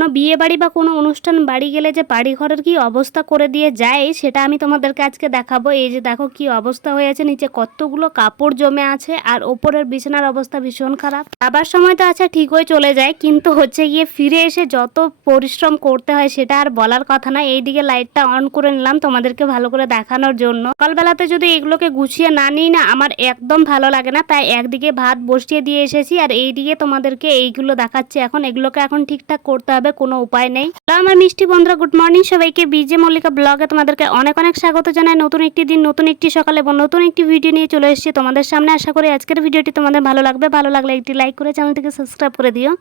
কোনো বিয়ে বাড়ি বা কোনো অনুষ্ঠান বাড়ি গেলে যে বাড়ি ঘরের কি অবস্থা করে দিয়ে যায় সেটা আমি তোমাদেরকে আজকে দেখাবো। এই যে দেখো কি অবস্থা হয়েছে, নিচে কতগুলো কাপড় জমে আছে আর ওপরের বিছানার অবস্থা ভীষণ খারাপ। আবার সময় তো আচ্ছা ঠিক হয়ে চলে যায়, কিন্তু হচ্ছে গিয়ে ফিরে এসে যত পরিশ্রম করতে হয় সেটা আর বলার কথা না। এইদিকে লাইটটা অন করে নিলাম তোমাদেরকে ভালো করে দেখানোর জন্য। সকালবেলাতে যদি এগুলোকে গুছিয়ে না নিই না আমার একদম ভালো লাগে না, তাই একদিকে ভাত বসিয়ে দিয়ে এসেছি আর এইদিকে তোমাদেরকে এইগুলো দেখাচ্ছি। এখন এগুলোকে এখন ঠিকঠাক করতে হবে, কোনো উপায় নেই। আমার মিষ্টি বন্ধুরা, গুড মর্নিং সবাইকে। বিজে মল্লিকা ব্লগে তোমাদেরকে অনেক অনেক স্বাগত জানাই। নতুন একটি দিন, নতুন একটি সকাল এবং নতুন একটি ভিডিও নিয়ে চলে এসেছি তোমাদের সামনে। আশা করি আজকের ভিডিওটি তোমাদের ভালো লাগবে। ভালো লাগলে একটি লাইক করে চ্যানেলটিকে সাবস্ক্রাইব করে দিও।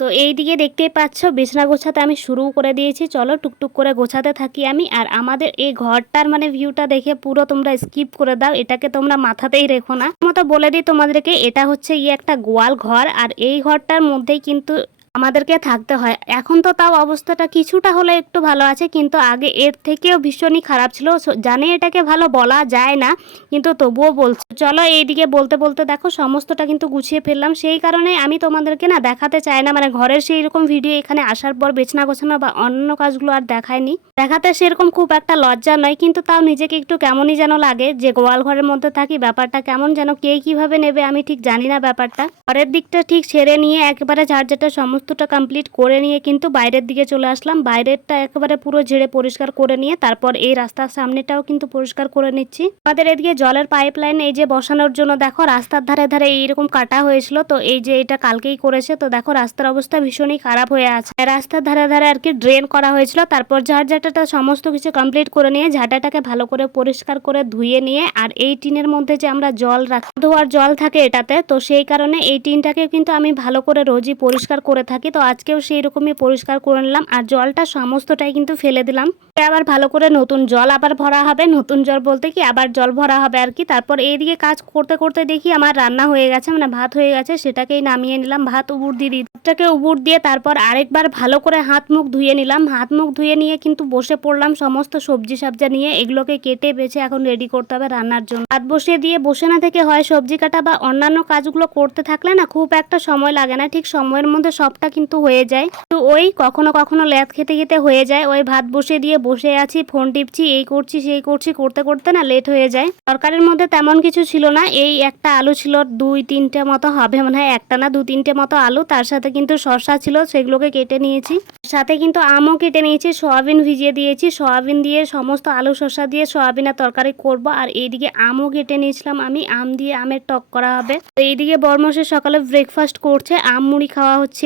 তো এই দিকে দেখতেই পাচ্ছ বিছানা গোছাতে আমি শুরু করে দিয়েছি। চলো টুকটুক করে গোছাতে থাকি আমি। আর আমাদের এই ঘরটার মানে ভিউটা দেখে পুরো তোমরা স্কিপ করে দাও, এটাকে তোমরা মাথাতেই রেখো না। মতো বলে দিই তোমাদেরকে, এটা হচ্ছে একটা গোয়াল ঘর আর এই ঘরটার মধ্যেই কিন্তু আমাদেরকে থাকতে হয়। এখন তো তাও অবস্থাটা কিছুটা হলে একটু ভালো আছে, কিন্তু আগে এর থেকেও ভীষণই খারাপ ছিল। জানি এটাকে ভালো বলা যায় না, কিন্তু তবুও বলছি। চলো এইদিকে বলতে বলতে দেখো সমস্তটা কিন্তু গুছিয়ে ফেললাম। সেই কারণে আমি তোমাদেরকে না দেখাতে চাই না, মানে ঘরের সেই রকম ভিডিও এখানে আসার পর বিছানা গোছানো বা অন্য কাজগুলো আর দেখায়নি। দেখাতে সেরকম খুব একটা লজ্জা নয়, কিন্তু তাও নিজেকে একটু কেমনই যেন লাগে যে গোয়াল ঘরের মধ্যে থাকি। ব্যাপারটা কেমন যেন কে কিভাবে নেবে আমি ঠিক জানি না ব্যাপারটা। ঘরের দিকটা ঠিক ছেড়ে নিয়ে একেবারে ঝাড়ঝাটা সমস্তটা কমপ্লিট করে নিয়ে কিন্তু বাইরের দিকে চলে আসলাম। বাইরেরটা একেবারে পুরো ঝেড়ে পরিষ্কার করে নিয়ে তারপর এই রাস্তার সামনেটাও কিন্তু পরিষ্কার করে নিচ্ছি। আমাদের এদিকে জলের পাইপ লাইন এই যে বসানোর জন্য দেখো রাস্তার ধারে ধারে এইরকম কাটা হয়েছিল, তো এই যে এটা কালকেই করেছে। তো দেখো রাস্তার অবস্থা ভীষণই খারাপ হয়ে আছে। রাস্তার ধারে ধারে আর কি ড্রেন করা হয়েছিল। তারপর ঝাড়ঝাটাটা সমস্ত কিছু কমপ্লিট করে নিয়ে ঝাঁটাটাকে ভালো করে পরিষ্কার করে ধুয়ে নিয়ে, আর এই টিনের মধ্যে যে আমরা জল রাখি, ধোয়ার জল থাকে এটাতে, তো সেই কারণে এই টিনটাকে কিন্তু আমি ভালো করে রোজই পরিষ্কার করে থাকি। তো আজকেও সেই রকমই পরিষ্কার করে নিলাম আর জলটা সমস্তটাই কিন্তু ফেলে দিলাম। আবার ভালো করে নতুন জল আবার ভরা হবে। নতুন জল বলতে কি আবার জল ভরা হবে আর কি। তারপর এইদিকে কাজ করতে করতে দেখি আমার রান্না হয়ে গেছে, মানে ভাত হয়ে গেছে। সেটাকেই নামিয়ে নিলাম, ভাত উবুর দিয়ে দিই। ভাতটাকে উবুর দিয়ে তারপর আরেকবার ভালো করে হাত মুখ ধুয়ে নিলাম। হাত মুখ ধুয়ে নিয়ে কিন্তু বসে পড়লাম সমস্ত সবজি সাবজা নিয়ে। এগুলোকে কেটে বেছে এখন রেডি করতে হবে রান্নার জন্য। ভাত বসিয়ে দিয়ে বসে না থেকে হয় সবজি কাটা বা অন্যান্য কাজগুলো করতে থাকলে না খুব একটা সময় লাগে না, ঠিক সময়ের মধ্যে সবটা কিন্তু হয়ে যায়। তো ওই কখনো কখনো ল্যাদ খেতে খেতে হয়ে যায়। ওই ভাত বসিয়ে দিয়ে বসে আছি, ফোন টিপছি, এই করছি সেই করছি, করতে করতে না লেট হয়ে যায়। তরকারির মধ্যে তেমন কিছু ছিল না, এই একটা আলু ছিল, 2-3টে মতো হবে মনে হয়, একটা না 2-3টে মতো আলু। তার সাথে কিন্তু শসা ছিল, সেগুলোকে কেটে নিয়েছি। সাথে কিন্তু আমও কেটে নিয়েছি, সয়াবিন ভিজিয়ে দিয়েছি। সয়াবিন দিয়ে সমস্ত আলু শসা দিয়ে সয়াবিনের তরকারি করব। আর এইদিকে আমও কেটে নিয়েছিলাম আমি, আম দিয়ে আমের টক করা হবে। তো এইদিকে বরমশাই সকালে ব্রেকফাস্ট করছে, আম মুড়ি খাওয়া হচ্ছে।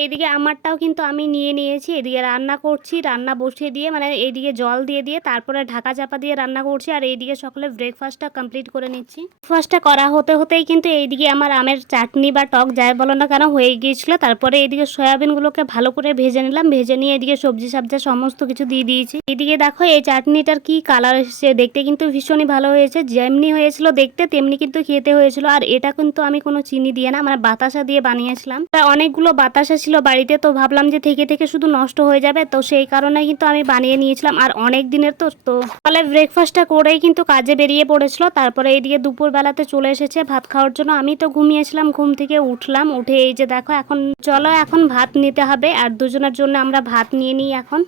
এইদিকে আমারটাও কিন্তু আমি নিয়ে নিয়েছি। এদিকে রান্না করছি, রান্না বসিয়ে দিয়ে মানে এইদিকে জল দিয়ে দিয়ে তারপরে ঢাকা চাপা দিয়ে রান্না করছি। আর এইদিকে সকালে ব্রেকফাস্টটা কমপ্লিট করে নিচ্ছি। ব্রেকফাস্টটা করা হতে হতেই কিন্তু এইদিকে আমার আমের চাটনি বা টক যাই বলো না কেন হয়ে গিয়েছিল। তারপরে এইদিকে সয়াবিনগুলোকে ভালো করে ভেজে নিলাম। ভেজে নিয়ে এদিকে সবজি সাবজা সমস্ত কিছু দিয়ে দিয়েছি। এইদিকে দেখো এই চাটনিটার কি কালার এসেছে, দেখতে কিন্তু ভীষণই ভালো হয়েছে। যেমনি হয়েছিল দেখতে তেমনি কিন্তু খেতে হয়েছিল। আর এটা কিন্তু আমি কোনো চিনি দিয়ে না, মানে বাতাসা দিয়ে বানিয়েছিলাম। অনেকগুলো বাতাসা ছিল বাড়িতে, তো ভাবলাম যে থেকে থেকে শুধু নষ্ট হয়ে যাবে, তো সেই কারণে কিন্তু আমি বানিয়ে নিয়েছিলাম। আর অনেক দিনের তো তাহলে ব্রেকফাস্টটা করেই কিন্তু কাজে বেরিয়ে পড়েছিল। তারপরে এইদিকে দুপুর বেলাতে চলে এসেছে ভাত খাওয়ার জন্য। আমি তো ঘুমিয়েছিলাম, ঘুম থেকে উঠলাম, উঠে এই যে দেখো এখন চলো এখন ভাত নিতে হবে। আর দুজনের জন্য আমরা ভাত নিয়ে নিই এখন।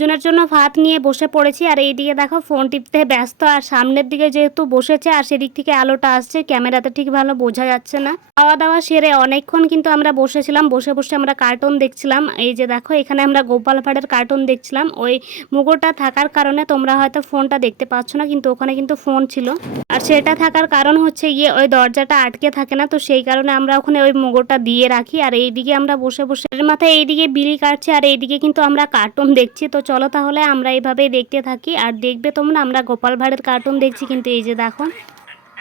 দুজনের জন্য ভাত নিয়ে বসে পড়েছি। আর এইদিকে দেখো ফোন টিপতে ব্যস্ত। আর সামনের দিকে যেহেতু বসেছে আর সেদিক থেকে আলোটা আসছে, ক্যামেরাতে ঠিক ভালো বোঝা যাচ্ছে না। খাওয়া দাওয়া সেরে অনেকক্ষণ কিন্তু আমরা বসেছিলাম, বসে বসে আমরা কার্টুন দেখছিলাম। এই যে দেখো এখানে আমরা গোপাল ভাঁড়ের কার্টুন দেখছিলাম। ওই মুগোটা থাকার কারণে তোমরা হয়তো ফোনটা দেখতে পাচ্ছ না, কিন্তু ওখানে কিন্তু ফোন ছিল। আর সেটা থাকার কারণ হচ্ছে গিয়ে ওই দরজাটা আটকে থাকে না, তো সেই কারণে আমরা ওখানে ওই মুগোটা দিয়ে রাখি। আর এইদিকে আমরা বসে বসে মাথায় এইদিকে বিড়ি কাটছে আর এইদিকে কিন্তু আমরা কার্টুন দেখছি। তো চলো তাহলে আমরা এইভাবেই দেখতে থাকি। আর দেখবে তোমরা আমরা গোপাল ভাঁড়ের কার্টুন দেখছি। কিন্তু এই যে দেখো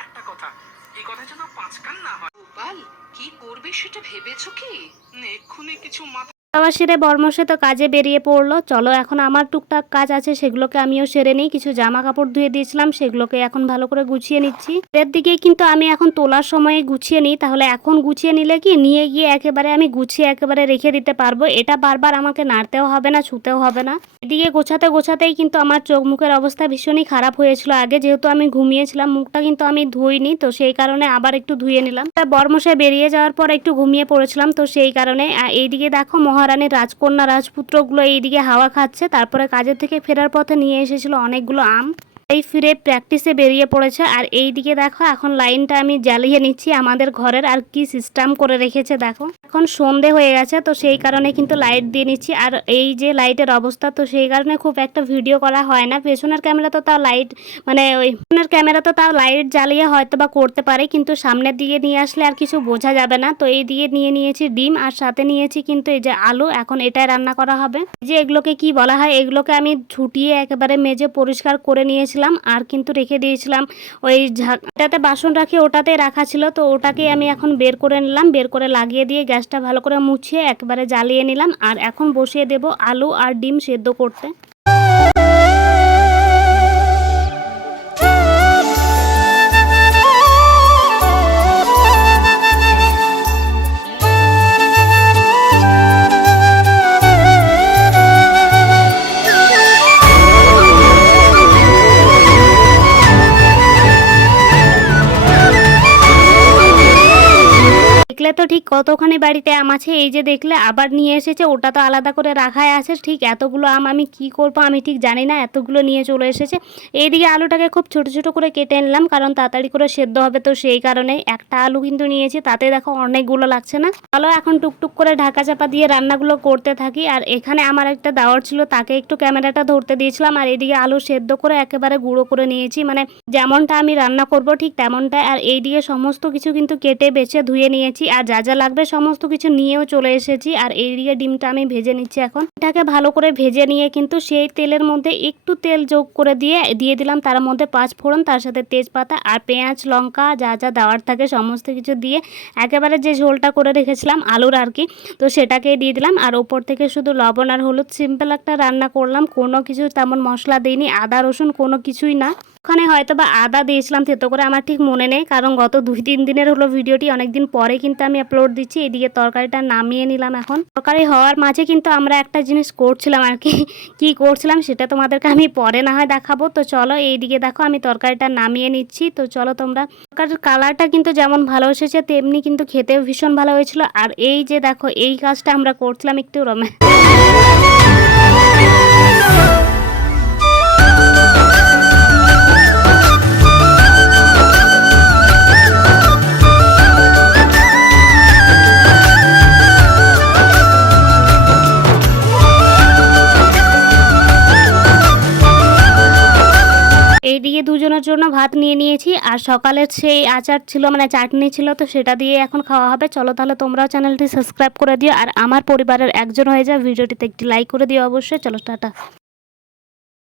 একটা কথা, এই কথা যেন পাঁচকান না হয়। গোপাল কি করবে সেটা ভেবেছো কি? এক্ষুনি কিছু মাথা খাওয়া সেরে বর্মশাই তো কাজে বেরিয়ে পড়লো। চলো এখন আমার টুকটাক কাজ আছে সেগুলোকে আমিও সেরে নিই। কিছু জামা কাপড় ধুয়ে দিয়েছিলাম সেগুলোকে এখন ভালো করে গুছিয়ে নিচ্ছি। এর দিকে কিন্তু আমি এখন তোলার সময়ে গুছিয়ে নিই, তাহলে এখন গুছিয়ে নিলে কি নিয়ে গিয়ে একেবারে আমি গুছিয়ে একেবারে রেখে দিতে পারবো। এটা বারবার আমাকে নাড়তেও হবে না, ছুতেও হবে না। এদিকে গোছাতে গোছাতেই কিন্তু আমার চোখ মুখের অবস্থা ভীষণই খারাপ হয়েছিল আগে, যেহেতু আমি ঘুমিয়েছিলাম। মুখটা কিন্তু আমি ধুইনি, তো সেই কারণে আবার একটু ধুয়ে নিলাম। বর্মশাই বেরিয়ে যাওয়ার পর একটু ঘুমিয়ে পড়েছিলাম, তো সেই কারণে। এইদিকে দেখো মহারানীর রাজকন্যা রাজপুত্রগুলো এইদিকে হাওয়া খাচ্ছে। তারপরে কাজের থেকে ফেরার পথে নিয়ে এসেছিল অনেকগুলো আম, এই ফিরে প্র্যাকটিসে বেরিয়ে পড়েছে। আর এই দিকে দেখো এখন লাইনটা আমি জ্বালিয়ে নিচ্ছি আমাদের ঘরের, আর কি সিস্টেম করে রেখেছে দেখো। এখন সন্ধে হয়ে গেছে, তো সেই কারণে কিন্তু লাইট দিয়ে নিচ্ছি। আর এই যে লাইটের অবস্থা, তো সেই কারণে খুব একটা ভিডিও করা হয় না। পেছনের ক্যামেরা তো তাও লাইট মানে ওই পেছনের ক্যামেরা তো তাও লাইট জ্বালিয়ে হয়তো বা করতে পারে, কিন্তু সামনের দিকে নিয়ে আসলে আর কিছু বোঝা যাবে না। তো এই দিকে নিয়ে নিয়েছি ডিম, আর সাথে নিয়েছি কিন্তু এই যে আলু। এখন এটাই রান্না করা হবে। যে এগুলোকে কি বলা হয়, এগুলোকে আমি ছুটিয়ে একেবারে মেজে পরিষ্কার করে নিয়েছিলাম, আর কিন্তু রেখে দিয়েছিলাম ওই ঝাঁটাতে বাসন রাখি, ওটাতে রাখা ছিল। তো ওটাকে আমি এখন বের করে নিলাম, বের করে লাগিয়ে দিয়ে গ্যাসটা ভালো করে মুছিয়ে একেবারে জ্বালিয়ে নিলাম। আর এখন বসিয়ে দেব আলু আর ডিম সেদ্ধ করতে। দেখলে তো ঠিক কতখানি বাড়িতে আম আছে, এই যে দেখলে আবার নিয়ে এসেছে। ওটা তো আলাদা করে রাখাই আছে। ঠিক এতগুলো আম আমি কি করব আমি ঠিক জানি না, এতগুলো নিয়ে চলে এসেছে। এইদিকে আলুটাকে খুব ছোট ছোট করে কেটে নিলাম, কারণ তাড়াতাড়ি করে সেদ্ধ হবে, তো সেই কারণে। একটা আলু কিন্তু নিয়েছি, তাতে দেখো অনেকগুলো লাগছে না। চলো এখন টুকটুক করে ঢাকা চাপা দিয়ে রান্নাগুলো করতে থাকি। আর এখানে আমার একটা দাওয়ার ছিল, তাকে একটু ক্যামেরাটা ধরতে দিয়েছিলাম। আর এইদিকে আলু সেদ্ধ করে একেবারে গুঁড়ো করে নিয়েছি, মানে যেমনটা আমি রান্না করব ঠিক তেমনটাই। আর এইদিকে সমস্ত কিছু কিন্তু কেটে বেছে ধুয়ে নিয়েছি, আর যা যা লাগবে সমস্ত কিছু নিয়েও চলে এসেছি। আর এইদিকে ডিমটা আমি ভেজে নিচ্ছি। এখন এটাকে ভালো করে ভেজে নিয়ে কিন্তু সেই তেলের মধ্যে একটু তেল যোগ করে দিয়ে দিলাম তার মধ্যে 5 ফোড়ন, তার সাথে তেজপাতা আর পেঁয়াজ লঙ্কা যা যা দেওয়ার থাকে সমস্ত কিছু দিয়ে একেবারে যে ঝোলটা করে রেখেছিলাম আলুর আর কি, তো সেটাকে দিয়ে দিলাম। আর ওপর থেকে শুধু লবণ আর হলুদ, সিম্পল একটা রান্না করলাম, কোনো কিছু তেমন মশলা দিইনি, আদা রসুন কোনো কিছুই না। ওখানে হয়তো বা আদা দিয়েছিলাম থেতো করে, আমার ঠিক মনে নেই, কারণ গত 2-3 দিনের হলো ভিডিওটি, অনেকদিন পরে কিন্তু আমি আপলোড দিচ্ছি। এদিকে তরকারিটা নামিয়ে নিলাম। এখন তরকারি হওয়ার মাঝে কিন্তু আমরা একটা জিনিস করছিলাম আর কি করছিলাম সেটা তোমাদেরকে আমি পরে না হয় দেখাবো। তো চলো এইদিকে দেখো আমি তরকারিটা নামিয়ে নিচ্ছি। তো চলো তোমরা, তরকারির কালারটা কিন্তু যেমন ভালো এসেছে তেমনি কিন্তু খেতেও ভীষণ ভালো হয়েছিল। আর এই যে দেখো এই কাজটা আমরা করছিলাম একটু এইদিকে দুজনের জন্য ভাত নিয়ে নিয়েছি, আর সকালের সেই আচার ছিল মানে চাটনি ছিল, তো সেটা দিয়ে এখন খাওয়া হবে। চলো তাহলে তোমরাও চ্যানেলটি সাবস্ক্রাইব করে দিও, আর আমার পরিবারের একজন হয়ে যাও। ভিডিওটিতে একটি লাইক করে দিও অবশ্যই। চলো টাটা।